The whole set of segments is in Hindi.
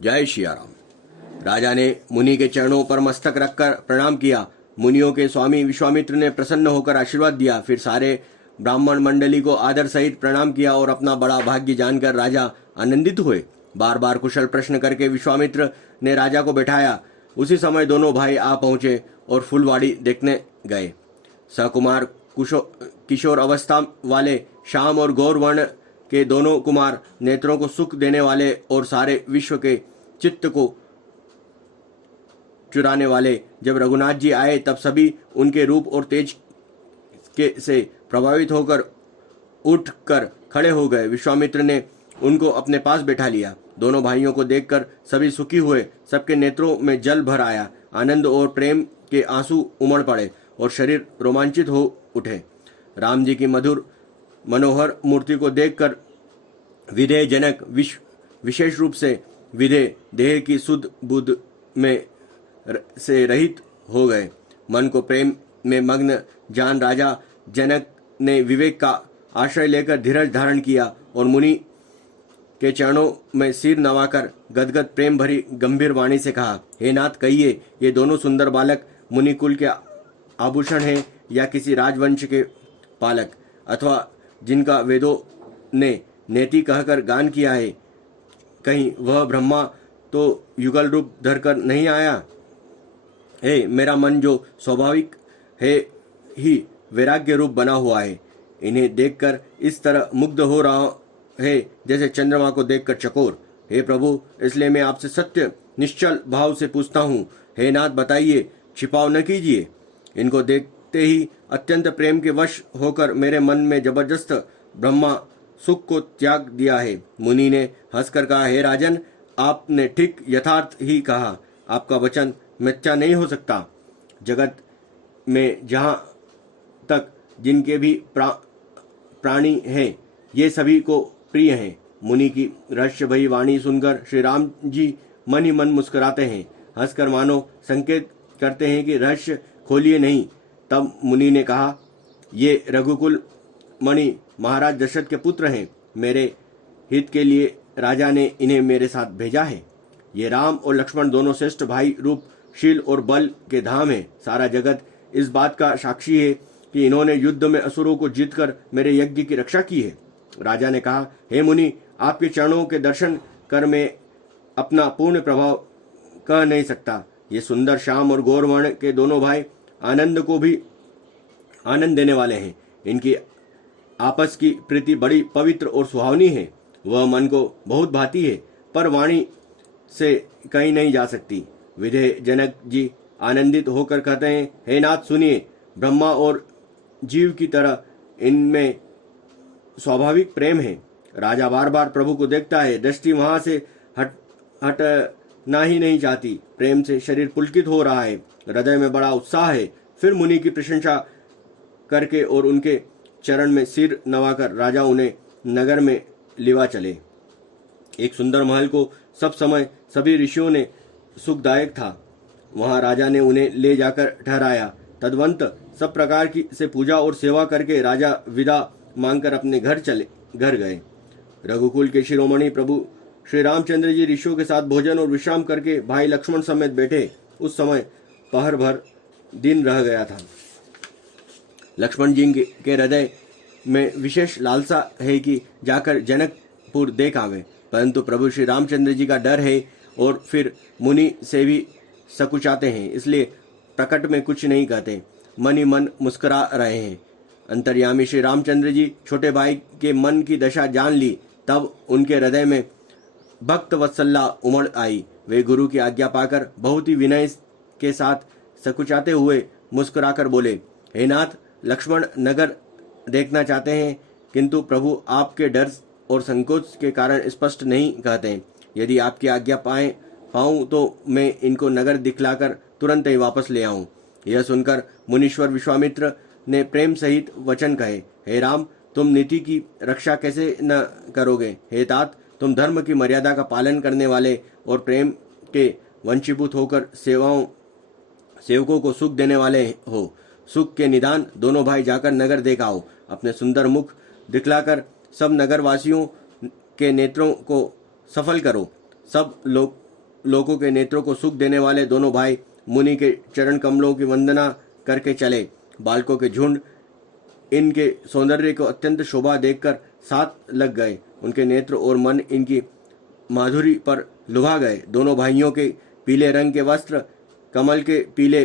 जय सिया राम। राजा ने मुनि के चरणों पर मस्तक रखकर प्रणाम किया। मुनियों के स्वामी विश्वामित्र ने प्रसन्न होकर आशीर्वाद दिया। फिर सारे ब्राह्मण मंडली को आदर सहित प्रणाम किया और अपना बड़ा भाग्य जानकर राजा आनंदित हुए। बार बार कुशल प्रश्न करके विश्वामित्र ने राजा को बैठाया। उसी समय दोनों भाई आ पहुंचे और फुलवाड़ी देखने गए। सकुमार किशोर अवस्था वाले श्याम और गौर वर्ण के दोनों कुमार, नेत्रों को सुख देने वाले और सारे विश्व के चित्त को चुराने वाले, जब रघुनाथ जी आए तब सभी उनके रूप और तेज के से प्रभावित होकर उठकर खड़े हो गए। विश्वामित्र ने उनको अपने पास बैठा लिया। दोनों भाइयों को देखकर सभी सुखी हुए। सबके नेत्रों में जल भर आया। आनंद और प्रेम के आंसू उमड़ पड़े और शरीर रोमांचित हो उठे। राम जी की मधुर मनोहर मूर्ति को देखकर विधेय जनक विशेष रूप से विधेय देह की सुध बुध में से रहित हो गए। मन को प्रेम में मग्न जान राजा जनक ने विवेक का आश्रय लेकर धीरज धारण किया और मुनि के चरणों में सिर नवाकर गदगद प्रेम भरी गंभीर वाणी से कहा, हे नाथ, कहिए, ये दोनों सुंदर बालक मुनि कुल के आभूषण हैं या किसी राजवंश के पालक, अथवा जिनका वेदों ने नेति कहकर गान किया है, कहीं वह ब्रह्मा तो युगल रूप धरकर नहीं आया? हे, मेरा मन जो स्वाभाविक है ही वैराग्य रूप बना हुआ है। इन्हें देखकर इस तरह मुग्ध हो रहा है जैसे चंद्रमा को देखकर चकोर। हे प्रभु, इसलिए मैं आपसे सत्य निश्चल भाव से पूछता हूँ, हे नाथ, बताइए, छिपाव न कीजिए। इनको देखते ही अत्यंत प्रेम के वश होकर मेरे मन में जबरदस्त ब्रह्मा सुख को त्याग दिया है। मुनि ने हंसकर कहा, हे राजन, आपने ठीक यथार्थ ही कहा। आपका वचन मिथ्या नहीं हो सकता। जगत में जहाँ तक जिनके भी प्राणी हैं, ये सभी को प्रिय हैं। मुनि की रहस्य भई वाणी सुनकर श्री राम जी मन ही मन मुस्कुराते हैं, हंसकर मानो संकेत करते हैं कि रहस्य खोलिए नहीं। तब मुनि ने कहा, ये रघुकुल मणि महाराज दशरथ के पुत्र हैं। मेरे हित के लिए राजा ने इन्हें मेरे साथ भेजा है। ये राम और लक्ष्मण दोनों श्रेष्ठ भाई रूप शील और बल के धाम है। सारा जगत इस बात का साक्षी है कि इन्होंने युद्ध में असुरों को जीतकर मेरे यज्ञ की रक्षा की है। राजा ने कहा, हे मुनि, आपके चरणों के दर्शन कर मैं अपना पूर्ण प्रभाव कह नहीं सकता। ये सुंदर श्याम और गौरवर्ण के दोनों भाई आनंद को भी आनंद देने वाले हैं। इनकी आपस की प्रीति बड़ी पवित्र और सुहावनी है। वह मन को बहुत भाती है, पर वाणी से कहीं नहीं जा सकती। विधेय जनक जी आनंदित होकर कहते हैं, हे नाथ, सुनिए, ब्रह्मा और जीव की तरह इनमें स्वाभाविक प्रेम है। राजा बार बार प्रभु को देखता है। दृष्टि वहां से हटना ही नहीं चाहती। प्रेम से शरीर पुलकित हो रहा है। हृदय में बड़ा उत्साह है। फिर मुनि की प्रशंसा करके और उनके चरण में सिर नवाकर राजा उन्हें नगर में लिवा चले। एक सुंदर महल को सब समय सभी ऋषियों ने सुखदायक था। वहां राजा ने उन्हें ले जाकर ठहराया। तदवंत सब प्रकार की से पूजा और सेवा करके राजा विदा मांगकर अपने घर गए। रघुकुल के शिरोमणि प्रभु श्री रामचंद्र जी ऋषियों के साथ भोजन और विश्राम करके भाई लक्ष्मण समेत बैठे। उस समय पहर भर दिन रह गया था। लक्ष्मण जी के हृदय में विशेष लालसा है कि जाकर जनकपुर देख आवे, परंतु प्रभु श्री रामचंद्र जी का डर है और फिर मुनि से भी सकुचाते हैं, इसलिए प्रकट में कुछ नहीं कहते, मन ही मन मुस्कुरा रहे हैं। अंतर्यामी श्री रामचंद्र जी छोटे भाई के मन की दशा जान ली। तब उनके हृदय में भक्त वत्सला उमड़ आई। वे गुरु की आज्ञा पाकर बहुत ही विनय के साथ सकुचाते हुए मुस्कुराकर बोले, हे नाथ, लक्ष्मण नगर देखना चाहते हैं, किंतु प्रभु आपके डर और संकोच के कारण स्पष्ट नहीं कहते। यदि आपकी आज्ञा पाऊं तो मैं इनको नगर दिखलाकर तुरंत ही वापस ले आऊं। यह सुनकर मुनीश्वर विश्वामित्र ने प्रेम सहित वचन कहे, हे राम, तुम नीति की रक्षा कैसे न करोगे? हे तात, तुम धर्म की मर्यादा का पालन करने वाले और प्रेम के वंशीभूत होकर सेवकों को सुख देने वाले हो। सुख के निदान दोनों भाई जाकर नगर देख आओ। अपने सुंदर मुख दिखलाकर सब नगरवासियों के नेत्रों को सफल करो। सब लोग लोगों के नेत्रों को सुख देने वाले दोनों भाई मुनि के चरण कमलों की वंदना करके चले। बालकों के झुंड इनके सौंदर्य को अत्यंत शोभा देखकर साथ लग गए। उनके नेत्र और मन इनकी माधुरी पर लुभा गए। दोनों भाइयों के पीले रंग के वस्त्र, कमल के पीले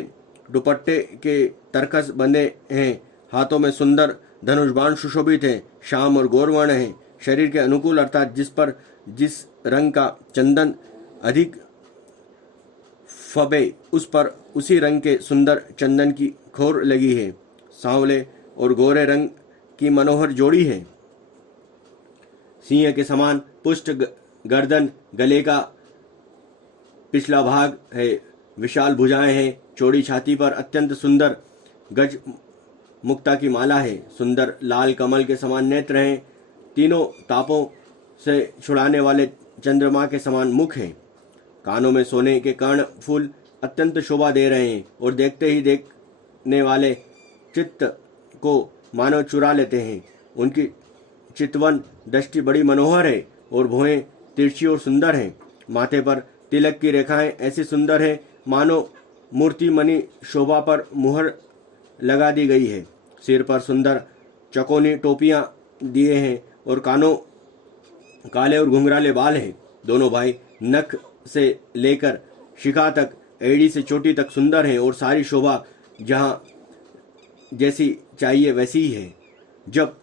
दुपट्टे के तरकस बंधे हैं। हाथों में सुंदर धनुष बाण सुशोभित हैं। श्याम और गौरवर्ण हैं। शरीर के अनुकूल अर्थात जिस रंग का चंदन अधिक फबे उस पर उसी रंग के सुंदर चंदन की खोर लगी है। सांवले और गोरे रंग की मनोहर जोड़ी है। सिंह के समान पुष्ट गर्दन, गले का पिछला भाग है, विशाल भुजाएं हैं। चौड़ी छाती पर अत्यंत सुंदर गज मुक्ता की माला है। सुंदर लाल कमल के समान नेत्र हैं। तीनों तापों से छुड़ाने वाले चंद्रमा के समान मुख हैं। कानों में सोने के कर्ण फूल अत्यंत शोभा दे रहे हैं और देखते ही देखने वाले चित्त को मानव चुरा लेते हैं। उनकी चितवन दृष्टि बड़ी मनोहर है और भुएं तिरछी और सुंदर हैं। माथे पर तिलक की रेखाएं ऐसी सुंदर है मानो मूर्ति मणि शोभा पर मुहर लगा दी गई है। सिर पर सुंदर चकोनी टोपियां दिए हैं और कानों काले और घुंघराले बाल हैं। दोनों भाई नख से लेकर शिखा तक, एड़ी से चोटी तक सुंदर हैं और सारी शोभा जहाँ जैसी चाहिए वैसी ही है। जब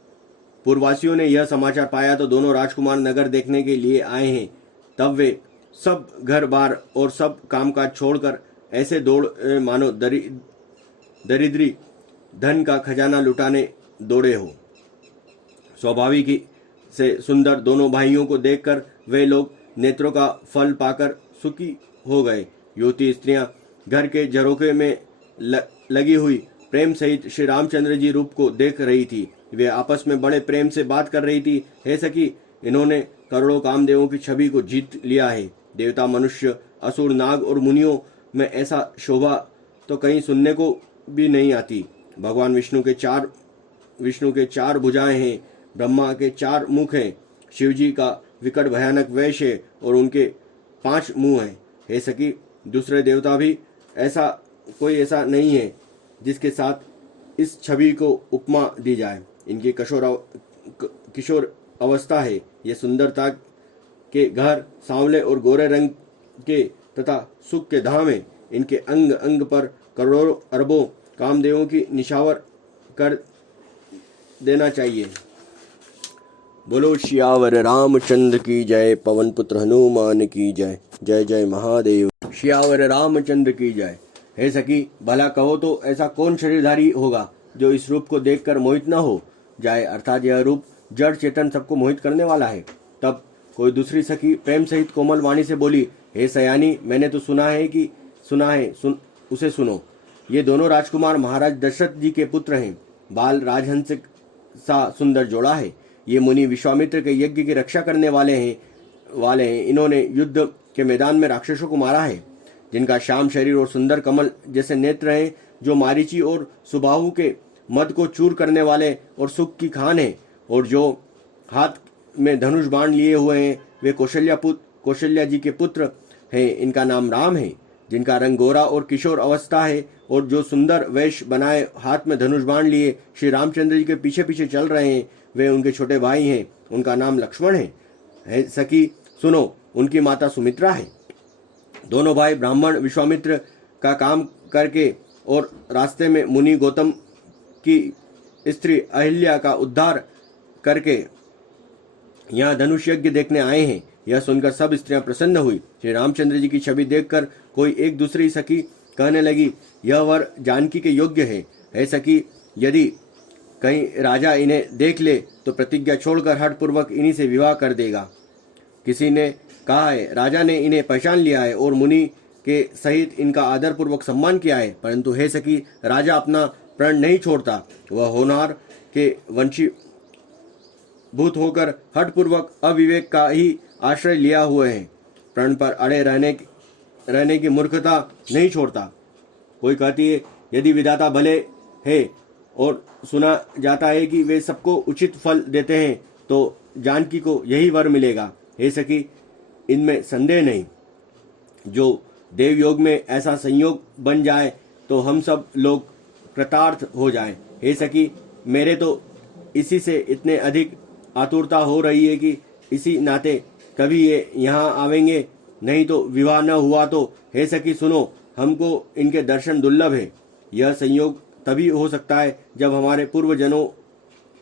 पूर्ववासियों ने यह समाचार पाया तो दोनों राजकुमार नगर देखने के लिए आए हैं। तब वे सब घर बार और सब कामकाज छोड़कर ऐसे दौड़ मानो दरिद्री धन का खजाना लुटाने दौड़े हो। स्वाभाविक ही से सुंदर दोनों भाइयों को देखकर वे लोग नेत्रों का फल पाकर सुखी हो गए। युवती स्त्रियां घर के झरोखे में लगी हुई प्रेम सहित श्री रामचंद्र जी रूप को देख रही थी। वे आपस में बड़े प्रेम से बात कर रही थी। हे सखी, इन्होंने करोड़ों कामदेवों की छवि को जीत लिया है। देवता, मनुष्य, असुर, नाग और मुनियों में ऐसा शोभा तो कहीं सुनने को भी नहीं आती। भगवान विष्णु के चार भुजाएं हैं। ब्रह्मा के 4 मुख हैं। शिवजी का विकट भयानक वेश है और उनके 5 मुंह हैं। हे सखी, दूसरे देवता भी कोई ऐसा नहीं है जिसके साथ इस छवि को उपमा दी जाए। इनकी किशोर अवस्था है। ये सुंदरता के घर सांवले और गोरे रंग के तथा सुख के धाम है। इनके अंग अंग पर करोड़ों अरबों कामदेवों की निशावर कर देना चाहिए। बोलो श्यावर रामचंद्र की जय, पवन पुत्र हनुमान की जय। जय जय महादेव। श्यावर रामचंद्र की जय। हे सखी, भला कहो तो ऐसा कौन शरीरधारी होगा जो इस रूप को देखकर मोहित न हो जाए, अर्थात यह रूप जड़ चेतन सबको मोहित करने वाला है। तब कोई दूसरी सखी प्रेम सहित कोमल वाणी से बोली, हे सयानी, मैंने तो सुना है उसे सुनो। ये दोनों राजकुमार महाराज दशरथ जी के पुत्र हैं। बाल राजहंस सा सुंदर जोड़ा है। ये मुनि विश्वामित्र के यज्ञ की रक्षा करने वाले हैं। इन्होंने युद्ध के मैदान में राक्षसों को मारा है। जिनका श्याम शरीर और सुंदर कमल जैसे नेत्र हैं, जो मारीची और सुबाहु के मद को चूर करने वाले और सुख की खान है, और जो हाथ में धनुष बाण लिए हुए हैं, वे कौशल्या जी के पुत्र हैं। इनका नाम राम है। जिनका रंग गोरा और किशोर अवस्था है, और जो सुंदर वेश बनाए हाथ में धनुष बाण लिए श्री रामचंद्र जी के पीछे पीछे चल रहे हैं, वे उनके छोटे भाई हैं। उनका नाम लक्ष्मण है। सखी सुनो, उनकी माता सुमित्रा है। दोनों भाई ब्राह्मण विश्वामित्र का काम करके और रास्ते में मुनि गौतम की स्त्री अहिल्या का उद्धार करके यहाँ धनुष यज्ञ देखने आए हैं। यह सुनकर सब स्त्रियां प्रसन्न हुई। श्री रामचंद्र जी की छवि देखकर कोई एक दूसरी सखी कहने लगी, यह वर जानकी के योग्य है। हे सखी, यदि कहीं राजा इन्हें देख ले तो प्रतिज्ञा छोड़कर हठपूर्वक इन्हीं से विवाह कर देगा। किसी ने कहा है, राजा ने इन्हें पहचान लिया है और मुनि के सहित इनका आदर पूर्वक सम्मान किया है, परंतु हे सखी, राजा अपना प्रण नहीं छोड़ता। वह होनहार के वंशी भूत होकर हठपूर्वक अविवेक का ही आश्रय लिया हुए हैं। प्रण पर अड़े रहने की मूर्खता नहीं छोड़ता। कोई कहती है, यदि विधाता भले है और सुना जाता है कि वे सबको उचित फल देते हैं, तो जानकी को यही वर मिलेगा। हे सखी, इनमें संदेह नहीं। जो देव योग में ऐसा संयोग बन जाए तो हम सब लोग कृतार्थ हो जाएं। हे सखी, मेरे तो इसी से इतने अधिक आतुरता हो रही है कि इसी नाते कभी ये यहाँ आवेंगे, नहीं तो विवाह न हुआ तो। हे सखी सुनो, हमको इनके दर्शन दुर्लभ है। यह संयोग तभी हो सकता है जब हमारे पूर्वजनों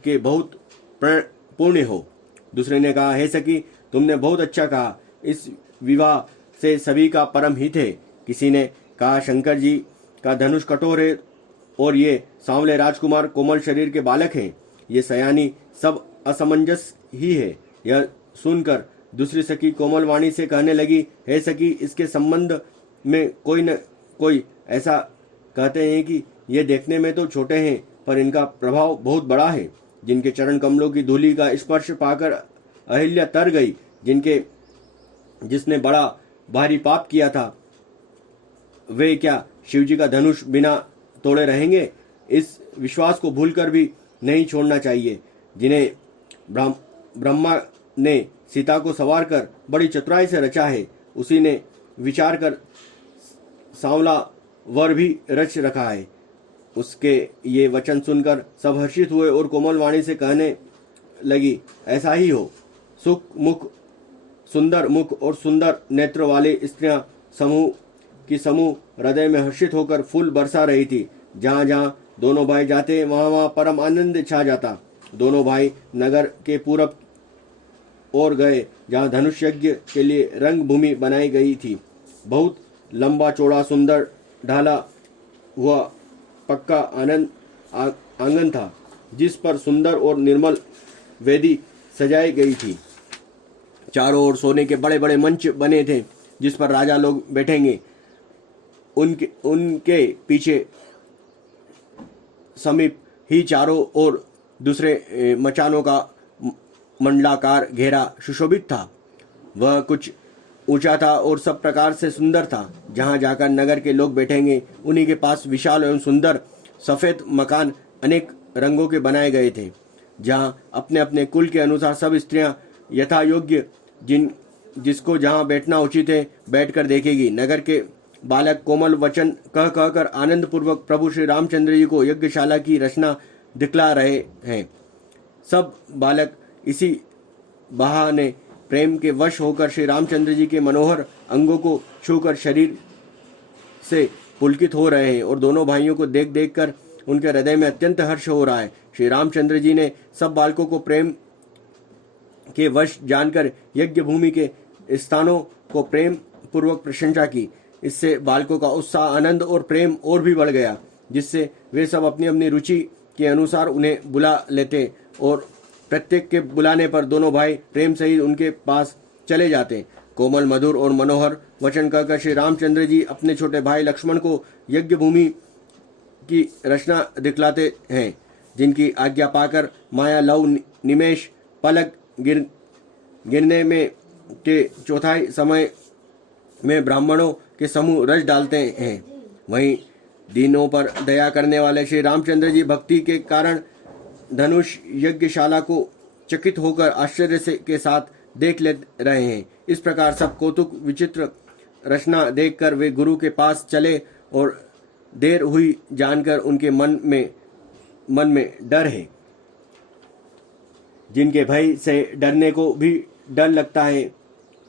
के बहुत पुण्य हो। दूसरे ने कहा, हे सखी, तुमने बहुत अच्छा कहा, इस विवाह से सभी का परम हित है। किसी ने कहा, शंकर जी का धनुष कठोर है और ये सांवले राजकुमार कोमल शरीर के बालक हैं, ये सयानी सब असमंजस ही है। यह सुनकर दूसरी सखी कोमल वाणी से कहने लगी, हे सखी, इसके संबंध में कोई न कोई ऐसा कहते हैं कि ये देखने में तो छोटे हैं पर इनका प्रभाव बहुत बड़ा है। जिनके चरण कमलों की धूलि का स्पर्श पाकर अहिल्या तर गई, जिसने बड़ा भारी पाप किया था, वे क्या शिवजी का धनुष बिना तोड़े रहेंगे? इस विश्वास को भूलकर भी नहीं छोड़ना चाहिए। जिन्हें ब्रह्मा ने सीता को सवार कर बड़ी चतुराई से रचा है, उसी ने विचार कर सांवला वर भी रच रखा है। उसके ये वचन सुनकर सब हर्षित हुए और कोमल वाणी से कहने लगी, ऐसा ही हो। सुंदर मुख और सुंदर नेत्र वाली स्त्रियां समूह हृदय में हर्षित होकर फूल बरसा रही थी। जहाँ जहाँ दोनों भाई जाते वहाँ वहाँ परम आनंद छा जाता। दोनों भाई नगर के पूरब और गए, जहाँ धनुष यज्ञ के लिए रंग भूमि बनाई गई थी। बहुत लंबा चौड़ा सुंदर ढाला हुआ पक्का आंगन था, जिस पर सुंदर और निर्मल वेदी सजाई गई थी। चारों ओर सोने के बड़े बड़े मंच बने थे, जिस पर राजा लोग बैठेंगे। उनके पीछे समीप ही चारों ओर दूसरे मचानों का मंडलाकार घेरा सुशोभित था। वह कुछ ऊंचा था और सब प्रकार से सुंदर था। जहाँ जाकर नगर के लोग बैठेंगे, उन्हीं के पास विशाल एवं सुंदर सफेद मकान अनेक रंगों के बनाए गए थे, जहाँ अपने अपने कुल के अनुसार सब स्त्रियां यथा योग्य जिसको जहाँ बैठना उचित है बैठकर देखेगी। नगर के बालक कोमल वचन कह कहकर आनंद पूर्वक प्रभु श्री रामचंद्र जी को यज्ञशाला की रचना दिखला रहे हैं। सब बालक इसी बहाने प्रेम के वश होकर श्री रामचंद्र जी के मनोहर अंगों को छूकर शरीर से पुलकित हो रहे हैं और दोनों भाइयों को देख देख कर उनके हृदय में अत्यंत हर्ष हो रहा है। श्री रामचंद्र जी ने सब बालकों को प्रेम के वश जानकर यज्ञ भूमि के स्थानों को प्रेम पूर्वक प्रशंसा की। इससे बालकों का उत्साह, आनंद और प्रेम और भी बढ़ गया, जिससे वे सब अपनी अपनी रुचि के अनुसार उन्हें बुला लेते और प्रत्येक के बुलाने पर दोनों भाई प्रेम सहित उनके पास चले जाते। कोमल, मधुर और मनोहर वचन कहकर श्री रामचंद्र जी अपने छोटे भाई लक्ष्मण को यज्ञ भूमि की रचना दिखलाते हैं, जिनकी आज्ञा पाकर माया लव निमेश पलक गिरने में के चौथाई समय में ब्राह्मणों के समूह रच डालते हैं। वहीं दीनों पर दया करने वाले श्री रामचंद्र जी भक्ति के कारण धनुष यज्ञशाला को चकित होकर आश्चर्य से के साथ देख ले रहे हैं। इस प्रकार सब कौतुक विचित्र रचना देखकर वे गुरु के पास चले और देर हुई जानकर उनके मन में डर है। जिनके भय से डरने को भी डर लगता है,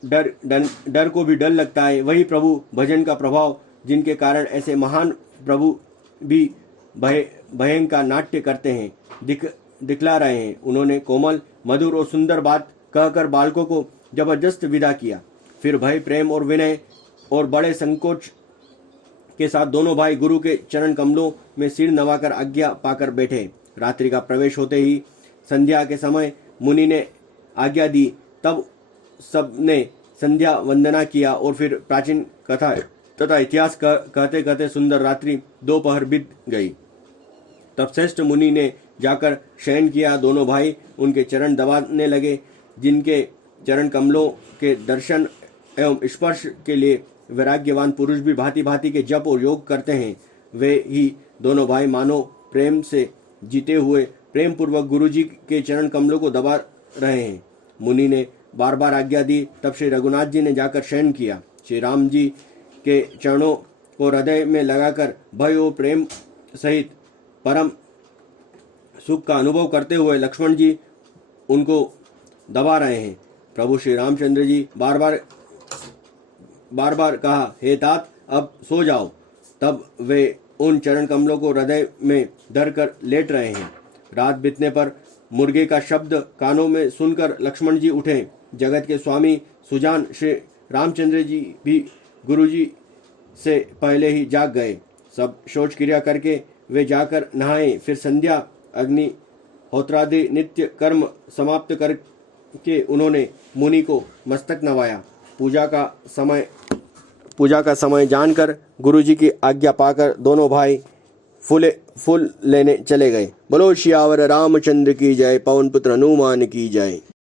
डर को भी डर लगता है, वही प्रभु भजन का प्रभाव, जिनके कारण ऐसे महान प्रभु भी भयं का नाट्य करते हैं, दिखला रहे हैं। उन्होंने कोमल, मधुर और सुंदर बात कहकर बालकों को जबरदस्त विदा किया। फिर भय, प्रेम और विनय और बड़े संकोच के साथ दोनों भाई गुरु के चरण कमलों में सिर नवाकर आज्ञा पाकर बैठे। रात्रि का प्रवेश होते ही संध्या के समय मुनि ने आज्ञा दी। तब सबने संध्या वंदना किया और फिर प्राचीन कथा तथा इतिहास कहते कहते सुंदर रात्रि दोपहर बीत गई। तब श्रेष्ठ मुनि ने जाकर शयन किया। दोनों भाई उनके चरण दबाने लगे। जिनके चरण कमलों के दर्शन एवं स्पर्श के लिए वैराग्यवान पुरुष भी भांति भांति के जप और योग करते हैं, वे ही दोनों भाई मानो प्रेम से जीते हुए प्रेम पूर्वक गुरु जी के चरण कमलों को दबा रहे हैं। मुनि ने बार बार आज्ञा दी। तब श्री रघुनाथ जी ने जाकर शयन किया। श्री राम जी के चरणों को हृदय में लगाकर भय और प्रेम सहित परम सुख का अनुभव करते हुए लक्ष्मण जी उनको दबा रहे हैं। प्रभु श्री रामचंद्र जी बार बार कहा, हे तात अब सो जाओ। तब वे उन चरण कमलों को हृदय में धर कर लेट रहे हैं। रात बीतने पर मुर्गे का शब्द कानों में सुनकर लक्ष्मण जी उठे। जगत के स्वामी सुजान श्री रामचंद्र जी भी गुरु जी से पहले ही जाग गए। सब शौच क्रिया करके वे जाकर नहाए। फिर संध्या अग्निहोत्रादि नित्य कर्म समाप्त करके उन्होंने मुनि को मस्तक नवाया। पूजा का समय जानकर गुरु जी की आज्ञा पाकर दोनों भाई फूल लेने चले गए। बोलो सियावर रामचंद्र की जय, पवन पुत्र हनुमान की जय।